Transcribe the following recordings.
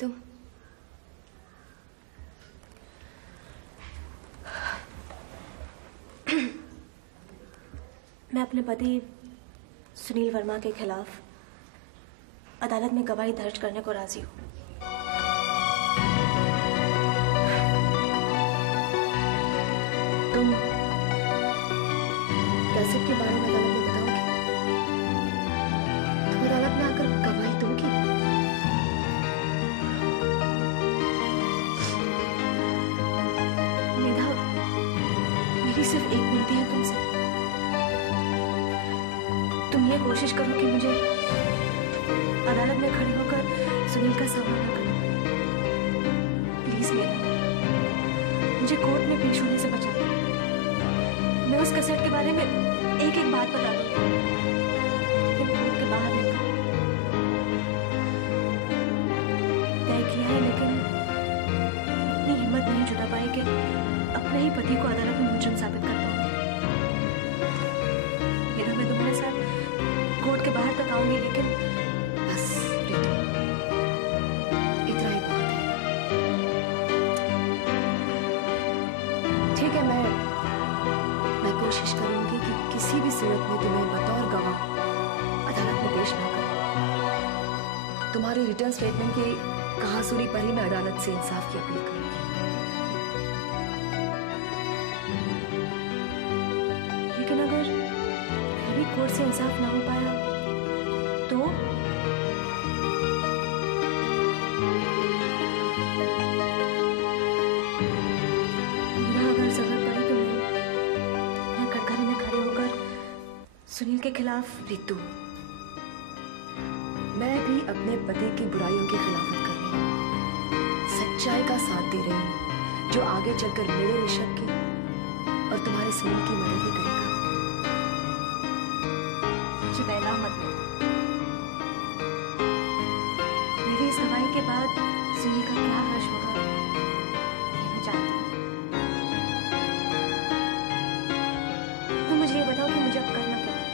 तुम मैं अपने पति सुनील वर्मा के खिलाफ अदालत में गवाही दर्ज करने को राजी हूँ। तुम कैसेट के बारे में अदालत में बताओगे? तुम अदालत में आकर गवाही दोगी? मेधा, मेरी सिर्फ एक विनती है तुमसे। तुम ये कोशिश करो कि मुझे अदालत में खड़े होकर सुनील का सामना करना। प्लीज मेरा, मुझे कोर्ट में पेश होने से बचा। मैं उस कैसेट के बारे में एक एक बात बता दूंगी, लेकिन कोर्ट के बाहर रहकर तय किया है, लेकिन इतनी हिम्मत नहीं जुटा पाई कि अपने ही पति को अदालत में मुजरिम साबित कर पाऊं। मेरा, मैं तुम्हारे साथ कोर्ट के बाहर तक आऊंगी, लेकिन बस रितु, इतना ही बहुत है। ठीक है, मैं कोशिश करूंगी कि किसी भी सूरत में तुम्हें बतौर गवाह अदालत में पेश न करूं। तुम्हारी रिटर्न स्टेटमेंट की कहासुनी पर ही मैं अदालत से इंसाफ की अपील करूंगी। लेकिन अगर फिर भी कोर्ट से इंसाफ ना हो पाया तो? अगर जरूरत पड़ी तो मैं कटघरे में खड़े होकर सुनील के खिलाफ। रितु, मैं भी अपने पति की बुराइयों की खिलाफत कर रही हूँ, सच्चाई का साथ दे रही हूँ, जो आगे चलकर मेरे ऋषभ की और तुम्हारे सुनील की मदद ही करेगा। मुझे बहला मत। मेरी इस गवाही के बाद सुनील का क्या हर्ष होगा ये मैं जानती हूँ। तुम मुझे ये बताओ कि मुझे अब करना क्या है?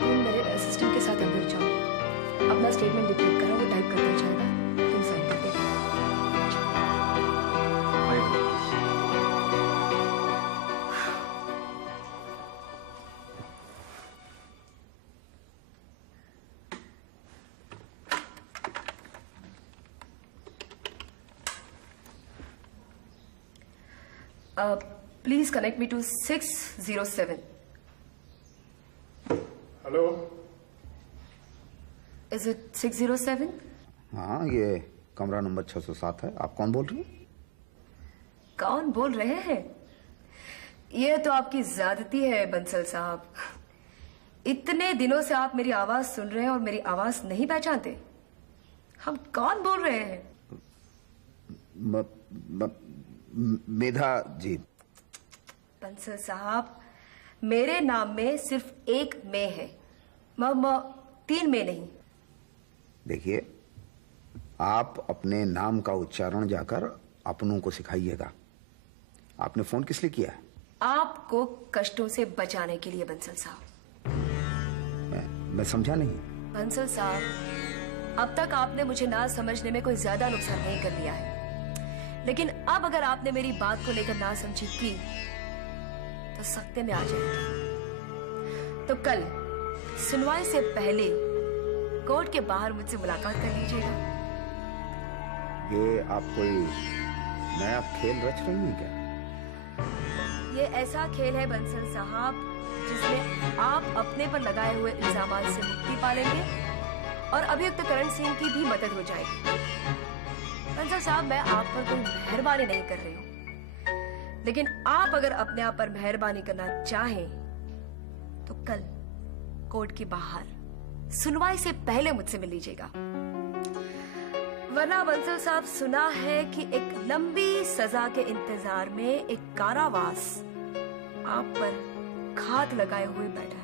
तुम मेरे असिस्टेंट के साथ अंदर जाओ, अपना स्टेटमेंट डिक्टेट करो, वो टाइप करता जाएगा, तुम साइन कर देना। Please connect me to 607. Hello. Is it 607? हाँ, ये कमरा नंबर 607 है। आप कौन बोल रही हैं? कौन बोल रहे हैं? ये तो आपकी ज्यादती है बंसल साहब। इतने दिनों से आप मेरी आवाज सुन रहे हैं और मेरी आवाज नहीं पहचानते। हम कौन बोल रहे हैं? मेधा जी। बंसल साहब, मेरे नाम में सिर्फ एक मे है, तीन मे नहीं। देखिए, आप अपने नाम का उच्चारण जाकर अपनों को सिखाइएगा। आपने फोन किस लिए किया है? आपको कष्टों से बचाने के लिए बंसल साहब। मैं समझा नहीं। बंसल साहब, अब तक आपने मुझे ना समझने में कोई ज्यादा नुकसान नहीं कर लिया है, लेकिन अब अगर आपने मेरी बात को लेकर ना समझी की तो सख्ते में आ जाएगी। तो कल सुनवाई से पहले कोर्ट के बाहर मुझसे मुलाकात कर लीजिएगा। ये आप कोई नया खेल रच रही हैं क्या? ये ऐसा खेल है बंसल साहब जिसमें आप अपने पर लगाए हुए इल्जामात से मुक्ति पा लेंगे और अभियुक्त करण सिंह की भी मदद हो जाएगी। बंसल साहब, मैं आप पर कोई मेहरबानी नहीं कर रही हूँ, लेकिन आप अगर अपने आप पर मेहरबानी करना चाहें तो कल कोर्ट के बाहर सुनवाई से पहले मुझसे मिल लीजिएगा। वरना बंसल साहब, सुना है कि एक लंबी सजा के इंतजार में एक कारावास आप पर घात लगाए हुए बैठा